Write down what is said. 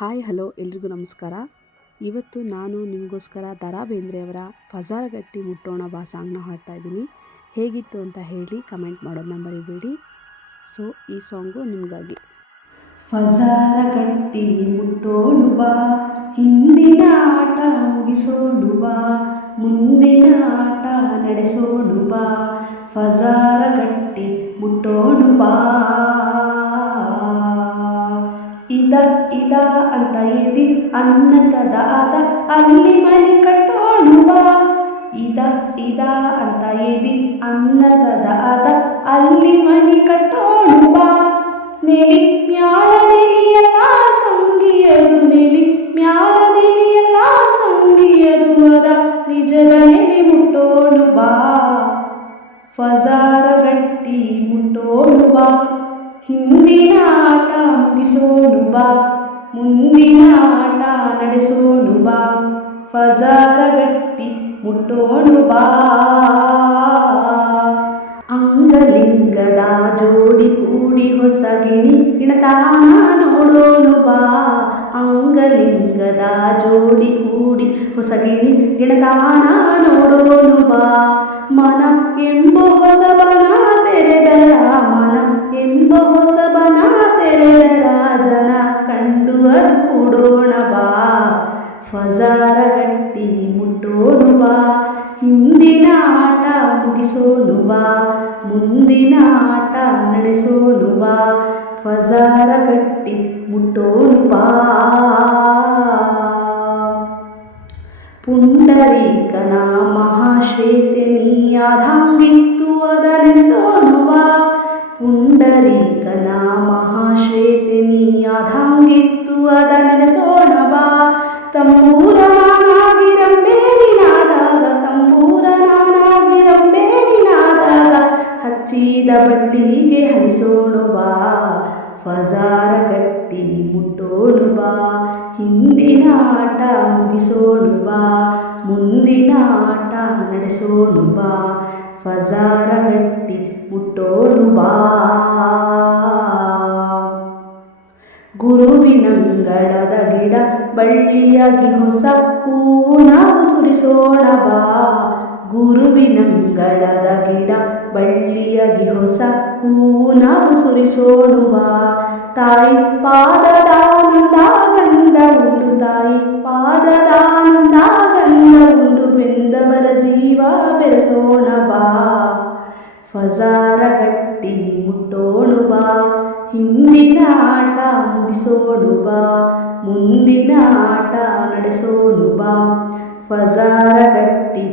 Hi, hello, ಎಲ್ರಿಗೂ ನಮಸ್ಕಾರ. ಇವತ್ತು ನಾನು ನಿಮಗೋಸ್ಕರ ದರಾ ಬೇಂದ್ರೆಯವರ ಫಜಾರಗಟ್ಟಿ ಮುಟ್ಟೋಣ ಬಾ ಸಾಂಗ್ನ ಹಾಡ್ತಾ ಇದ್ದೀನಿ. ಹೇಗಿತ್ತು ಅಂತ ಹೇಳಿ ಕಮೆಂಟ್ ಮಾಡೋದನ್ನ ಇಬೇಡಿ ಸೊ ಈ ಸಾಂಗು ನಿಮಗಾಗಿ. ಫಜಾರ ಕಟ್ಟಿ ಮುಟ್ಟೋಣು ಬಾ, ಹಿಂದಿನ ಆಟ ಮುಗಿಸೋಣು ಬಾ, ಮುಂದಿನ ಆಟ ನಡೆಸೋಣು ಬಾ ಫಜಾರ ಕಟ್ಟಿ ಮುಟ್ಟೋಣು ಬಾ. ಇದ ಇದ ಅಂತ ಎದಿ ಅನ್ನತದ ಆದ ಅಲ್ಲಿ ಮನೆ ಕಟ್ಟೋಣುವ. ಇದ ಇದ ಅಂತ ಎದಿ ಅನ್ನತದ ಆದ ಅಲ್ಲಿ ಮನೆ ಕಟ್ಟೋಣುವ. ನೆಲಿ ಮ್ಯಾಲ ನೆಲಿಯಲ್ಲ ಸಂಗಿಯದು ನೆಲಿ ಮ್ಯಾಲ ನೆಲಿಯಲ್ಲ ಸಂಗಿಯದು ಅದ ನಿಜದ ನೆಲೆ ಮುಟ್ಟೋಣುವ. ಫಜಾರ ಗಟ್ಟಿ ಮುಟ್ಟೋಣುವ. ಹಿಂದಿನ ಆಟ ಮುಗಿಸೋಣು ಬಾ, ಮುಂದಿನ ಆಟ ನಡೆಸೋಣು ಬಾ, ಫಜಾರ ಗಟ್ಟಿ ಮುಟ್ಟೋಣು ಬಾ. ಅಂಗಲಿಂಗದ ಜೋಡಿ ಕೂಡಿ ಹೊಸ ಗಿಣಿ ಗಿಣತಾನ ನೋಡೋಣು ಬಾ. ಅಂಗಲಿಂಗದ ಜೋಡಿ ಕೂಡಿ ಹೊಸ ಗಿಣಿ ಗಿಣತಾನ ನೋಡೋಣು ಬಾ. ಮನ ಎಂಬ ಹಿಂದಿನ ಆಟ ಮುಗಿಸೋನು ಬಾ, ಮುಂದಿನ ಆಟ ನಡೆಸೋನು ಬಾ, ಫಜಾರ ಕಟ್ಟಿ ಮುಟ್ಟೋನು ಬಾ. ಪುಂಡರೀಕನ ಮಹಾಶ್ವೇತೆ ನೀಯಾಧಾಂಗಿತ್ತು ಅದ ನೆನೆಸೋನು ಬಾ. ಪುಂಡರೀಕನ ಮಹಾಶ್ವೇತೆ ನೀಯಾಧಾಂಗಿತ್ತು ಅದ ನೆನೆಸೋಣ ಬಾ. ತಂಬೂರ ಹಚ್ಚಿದ ಬಳ್ಳಿಗೆ ಬಾ, ಫಜಾರ ಕಟ್ಟಿ ಮುಟ್ಟೋಣು ಬಾ, ಹಿಂದಿನ ಆಟ ಮುಗಿಸೋಣು ಬಾ, ಮುಂದಿನ ಆಟ ನಡೆಸೋಣು ಬಾ, ಫಜಾರ ಕಟ್ಟಿ ಮುಟ್ಟೋಣು ಬಾ. ಗುರುವಿನಂಗಳದ ಗಿಡ ಬಳ್ಳಿಯಾಗಿ ಹೊಸ ಹೂವು ನಾವು ಸುರಿಸೋಣ ಬಾ. ಬಳ್ಳಿಯಾಗಿ ಹೊಸ ಹೂವು ನಾವು ಸುರಿಸೋಣು ಬಾ ತಾಯಿ ಪಾದದಾನಂದ ಗಂಧ ಉಂಡು ತಾಯಿ ಪಾದದಾನಂದ ಗಂಧ ಉಂಡು ಬೆಂದವರ ಜೀವ ಬೆರೆಸೋಣ ಬಾ ಫಜಾರ ಗಟ್ಟಿ ಮುಟ್ಟೋಣು ಬಾ ಹಿಂದಿನ ಆಟ ಮುಗಿಸೋಣು ಬಾ ಮುಂದಿನ ಆಟ ನಡೆಸೋಣು ಬಾ ಫಜಾರ ಗಟ್ಟಿ